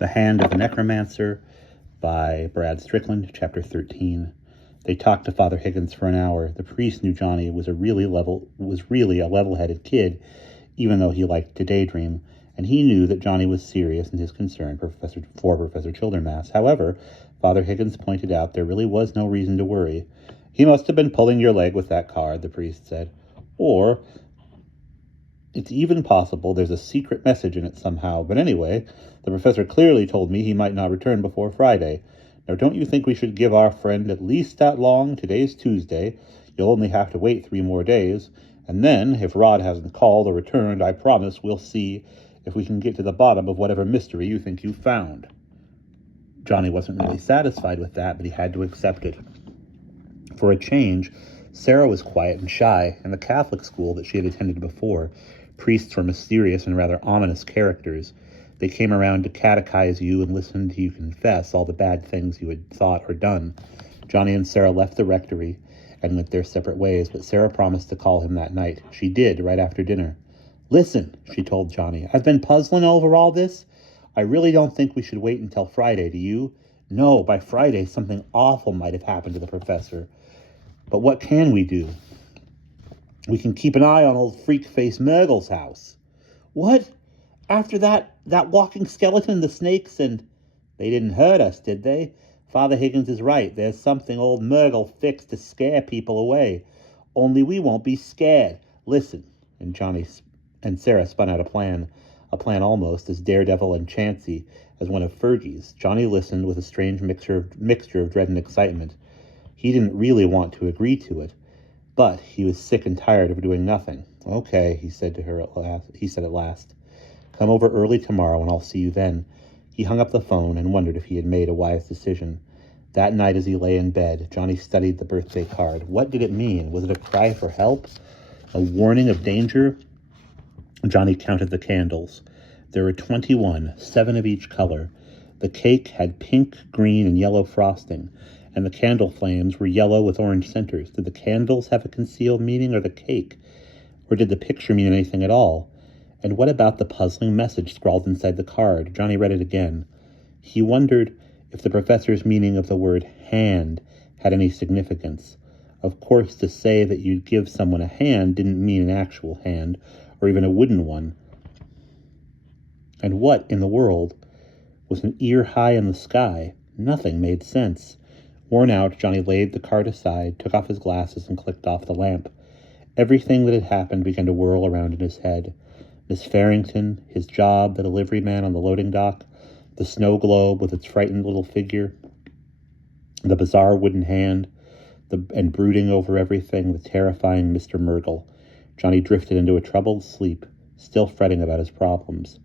The Hand of the Necromancer by Brad Strickland, Chapter 13. They talked to Father Higgins for an hour. The priest knew Johnny was really a level-headed kid, even though he liked to daydream, and he knew that Johnny was serious in his concern for Professor Childermass. However, Father Higgins pointed out there really was no reason to worry. "He must have been pulling your leg with that card," the priest said. "Or it's even possible there's a secret message in it somehow. But anyway, the professor clearly told me he might not return before Friday. Now, don't you think we should give our friend at least that long? Today's Tuesday. You'll only have to wait 3 more days. And then, if Rod hasn't called or returned, I promise we'll see if we can get to the bottom of whatever mystery you think you've found." Johnny wasn't really satisfied with that, but he had to accept it. For a change, Sarah was quiet and shy. In the Catholic school that she had attended before, priests were mysterious and rather ominous characters. They came around to catechize you and listen to you confess all the bad things you had thought or done. Johnny and Sarah left the rectory and went their separate ways, but Sarah promised to call him that night. She did, right after dinner. "Listen," she told Johnny, "I've been puzzling over all this. I really don't think we should wait until Friday, do you? No, by Friday something awful might have happened to the professor. But what can we do? We can keep an eye on old freak-face Murgle's house." "What? After that walking skeleton, the snakes, and—" "They didn't hurt us, did they? Father Higgins is right. There's something old Murgle fixed to scare people away. Only we won't be scared. Listen." And Johnny and Sarah spun out a plan almost as daredevil and chancy as one of Fergie's. Johnny listened with a strange mixture of dread and excitement. He didn't really want to agree to it, but he was sick and tired of doing nothing. "Okay," he said at last. "Come over early tomorrow and I'll see you then." He hung up the phone and wondered if he had made a wise decision. That night as he lay in bed, Johnny studied the birthday card. What did it mean? Was it a cry for help? A warning of danger? Johnny counted the candles. There were 21, 7 of each color. The cake had pink, green, and yellow frosting, and the candle flames were yellow with orange centers. Did the candles have a concealed meaning, or the cake? Or did the picture mean anything at all? And what about the puzzling message scrawled inside the card? Johnny read it again. He wondered if the professor's meaning of the word hand had any significance. Of course, to say that you'd give someone a hand didn't mean an actual hand, or even a wooden one. And what in the world was an ear high in the sky? Nothing made sense. Worn out, Johnny laid the card aside, took off his glasses, and clicked off the lamp. Everything that had happened began to whirl around in his head. Miss Farrington, his job, the delivery man on the loading dock, the snow globe with its frightened little figure, the bizarre wooden hand, and brooding over everything, the terrifying Mr. Murgle. Johnny drifted into a troubled sleep, still fretting about his problems.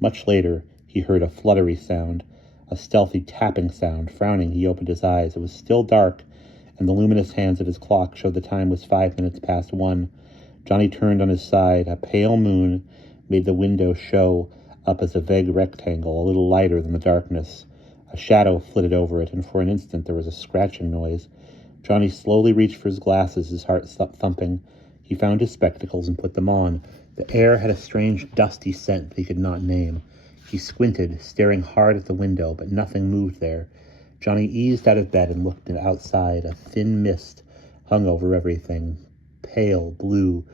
Much later, he heard a fluttery sound, a stealthy tapping sound. Frowning, he opened his eyes. It was still dark, and the luminous hands of his clock showed the time was 5 minutes past 1. Johnny turned on his side. A pale moon made the window show up as a vague rectangle, a little lighter than the darkness. A shadow flitted over it, and for an instant there was a scratching noise. Johnny slowly reached for his glasses, his heart thumping. He found his spectacles and put them on. The air had a strange, dusty scent that he could not name. He squinted, staring hard at the window, but nothing moved there. Johnny eased out of bed and looked outside. A thin mist hung over everything, pale blue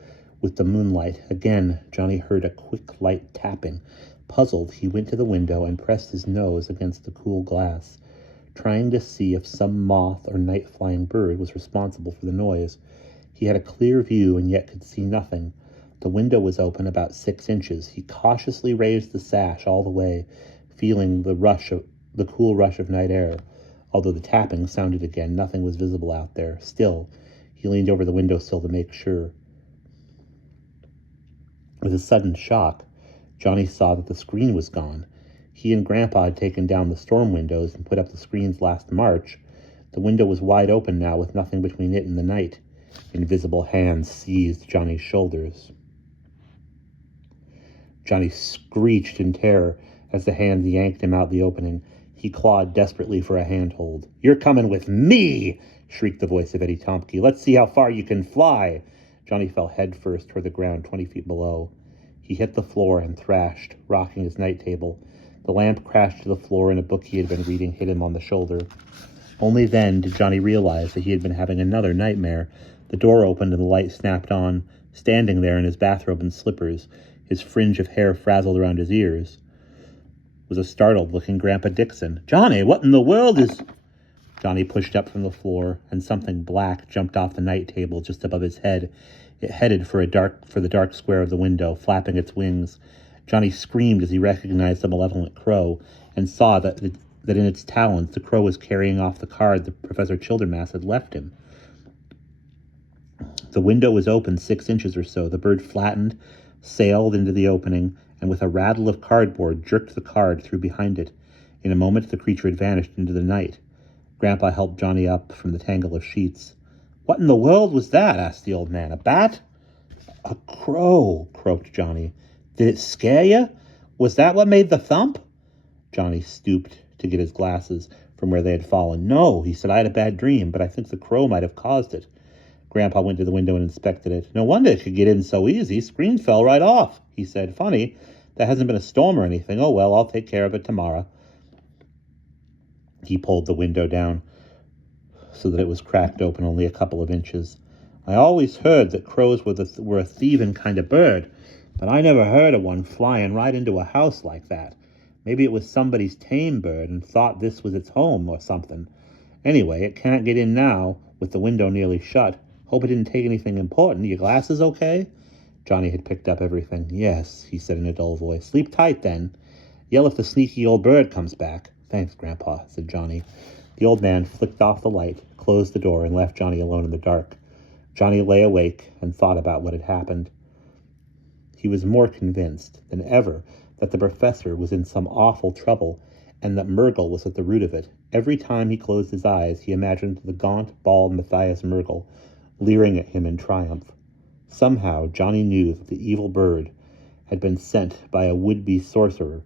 with the moonlight. Again, Johnny heard a quick, light tapping. Puzzled, he went to the window and pressed his nose against the cool glass, trying to see if some moth or night-flying bird was responsible for the noise. He had a clear view and yet could see nothing. The window was open about 6 inches. He cautiously raised the sash all the way, feeling the cool rush of night air. Although the tapping sounded again, nothing was visible out there. Still, he leaned over the windowsill to make sure. With a sudden shock, Johnny saw that the screen was gone. He and Grandpa had taken down the storm windows and put up the screens last March. The window was wide open now, with nothing between it and the night. Invisible hands seized Johnny's shoulders. Johnny screeched in terror as the hands yanked him out the opening. He clawed desperately for a handhold. "You're coming with me!" shrieked the voice of Eddie Tompke. "Let's see how far you can fly!" Johnny fell headfirst toward the ground 20 feet below. He hit the floor and thrashed, rocking his night table. The lamp crashed to the floor, and a book he had been reading hit him on the shoulder. Only then did Johnny realize that he had been having another nightmare. The door opened and the light snapped on. Standing there in his bathrobe and slippers, his fringe of hair frazzled around his ears, was a startled-looking Grandpa Dixon. "Johnny, what in the world is—" Johnny pushed up from the floor, and something black jumped off the night table just above his head. It headed for the dark square of the window, flapping its wings. Johnny screamed as he recognized the malevolent crow, and saw that in its talons the crow was carrying off the card that Professor Childermass had left him. The window was open 6 inches or so. The bird flattened, sailed into the opening, and with a rattle of cardboard jerked the card through behind it. In a moment the creature had vanished into the night. Grandpa helped Johnny up from the tangle of sheets. "What in the world was that?" asked the old man. "A bat?" "A crow," croaked Johnny. "Did it scare you? Was that what made the thump?" Johnny stooped to get his glasses from where they had fallen. "No," he said, "I had a bad dream, but I think the crow might have caused it." Grandpa went to the window and inspected it. "No wonder it could get in so easy. Screen fell right off," he said. "Funny, that hasn't been a storm or anything. Oh well, I'll take care of it tomorrow." He pulled the window down so that it was cracked open only a couple of inches. "I always heard that crows were a thieving kind of bird, but I never heard of one flying right into a house like that. Maybe it was somebody's tame bird and thought this was its home or something. Anyway, it can't get in now with the window nearly shut. Hope it didn't take anything important. Your glasses okay?" Johnny had picked up everything. "Yes," he said in a dull voice. "Sleep tight, then. Yell if the sneaky old bird comes back." "Thanks, Grandpa," said Johnny. The old man flicked off the light, closed the door, and left Johnny alone in the dark. Johnny lay awake and thought about what had happened. He was more convinced than ever that the professor was in some awful trouble, and that Murgle was at the root of it. Every time he closed his eyes, he imagined the gaunt, bald Matthias Murgle leering at him in triumph. Somehow, Johnny knew that the evil bird had been sent by a would-be sorcerer,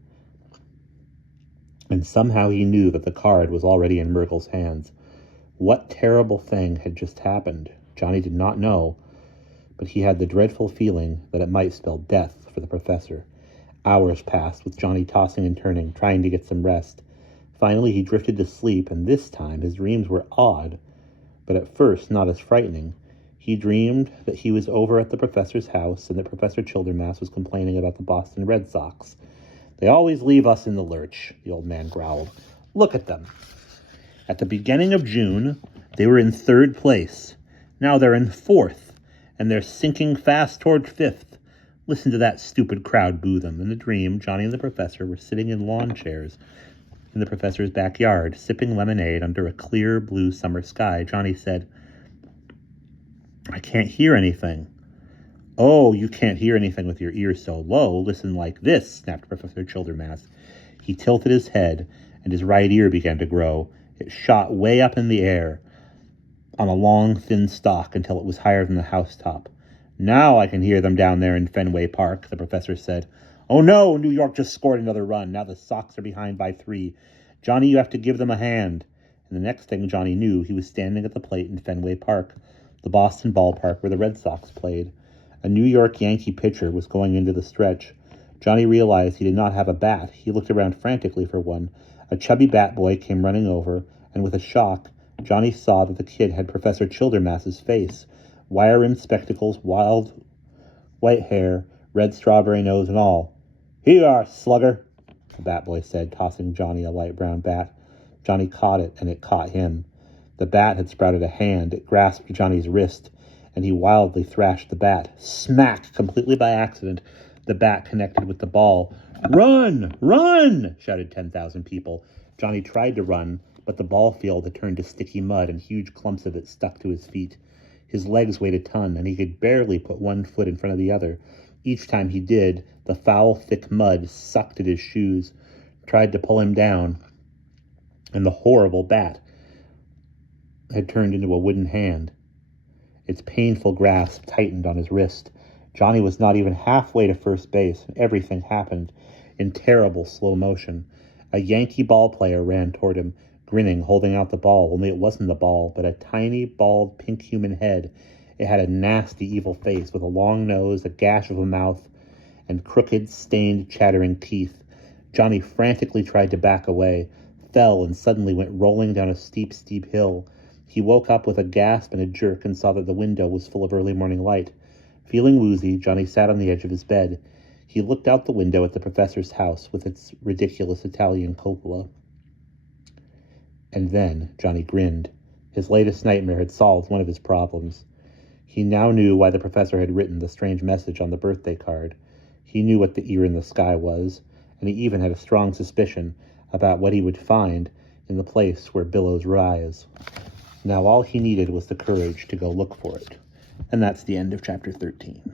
and somehow he knew that the card was already in Murgle's hands. What terrible thing had just happened? Johnny did not know, but he had the dreadful feeling that it might spell death for the professor. Hours passed, with Johnny tossing and turning, trying to get some rest. Finally, he drifted to sleep, and this time his dreams were odd, but at first not as frightening. He dreamed that he was over at the professor's house and that Professor Childermass was complaining about the Boston Red Sox. "They always leave us in the lurch," the old man growled. "Look at them. At the beginning of June, they were in 3rd place. Now they're in 4th, and they're sinking fast toward 5th. Listen to that stupid crowd boo them." In the dream, Johnny and the professor were sitting in lawn chairs in the professor's backyard, sipping lemonade under a clear blue summer sky. Johnny said, "I can't hear anything." "Oh, you can't hear anything with your ears so low. Listen like this," snapped Professor Childermass. He tilted his head, and his right ear began to grow. It shot way up in the air on a long, thin stalk until it was higher than the housetop. "Now I can hear them down there in Fenway Park," the professor said. "Oh no, New York just scored another run. Now the Sox are behind by 3. Johnny, you have to give them a hand." And the next thing Johnny knew, he was standing at the plate in Fenway Park, the Boston ballpark where the Red Sox played. A New York Yankee pitcher was going into the stretch. Johnny realized he did not have a bat. He looked around frantically for one. A chubby bat boy came running over, and with a shock, Johnny saw that the kid had Professor Childermass's face. Wire-rimmed spectacles, wild white hair, red strawberry nose and all. "Here you are, slugger," the bat boy said, tossing Johnny a light brown bat. Johnny caught it, and it caught him. The bat had sprouted a hand. It grasped Johnny's wrist, and he wildly thrashed the bat. Smack! Completely by accident, the bat connected with the ball. "Run! Run!" shouted 10,000 people. Johnny tried to run, but the ball field had turned to sticky mud, and huge clumps of it stuck to his feet. His legs weighed a ton, and he could barely put one foot in front of the other. Each time he did, the foul, thick mud sucked at his shoes, tried to pull him down, and the horrible bat had turned into a wooden hand. Its painful grasp tightened on his wrist. Johnny was not even halfway to first base, and everything happened in terrible slow motion. A Yankee ball player ran toward him, grinning, holding out the ball, only it wasn't a ball, but a tiny, bald, pink human head. It had a nasty, evil face with a long nose, a gash of a mouth, and crooked, stained, chattering teeth. Johnny frantically tried to back away, fell, and suddenly went rolling down a steep, steep hill. He woke up with a gasp and a jerk and saw that the window was full of early morning light. Feeling woozy, Johnny sat on the edge of his bed. He looked out the window at the professor's house with its ridiculous Italian cupola. And then Johnny grinned. His latest nightmare had solved one of his problems. He now knew why the professor had written the strange message on the birthday card. He knew what the ear in the sky was, and he even had a strong suspicion about what he would find in the place where billows rise. Now all he needed was the courage to go look for it. And that's the end of chapter 13.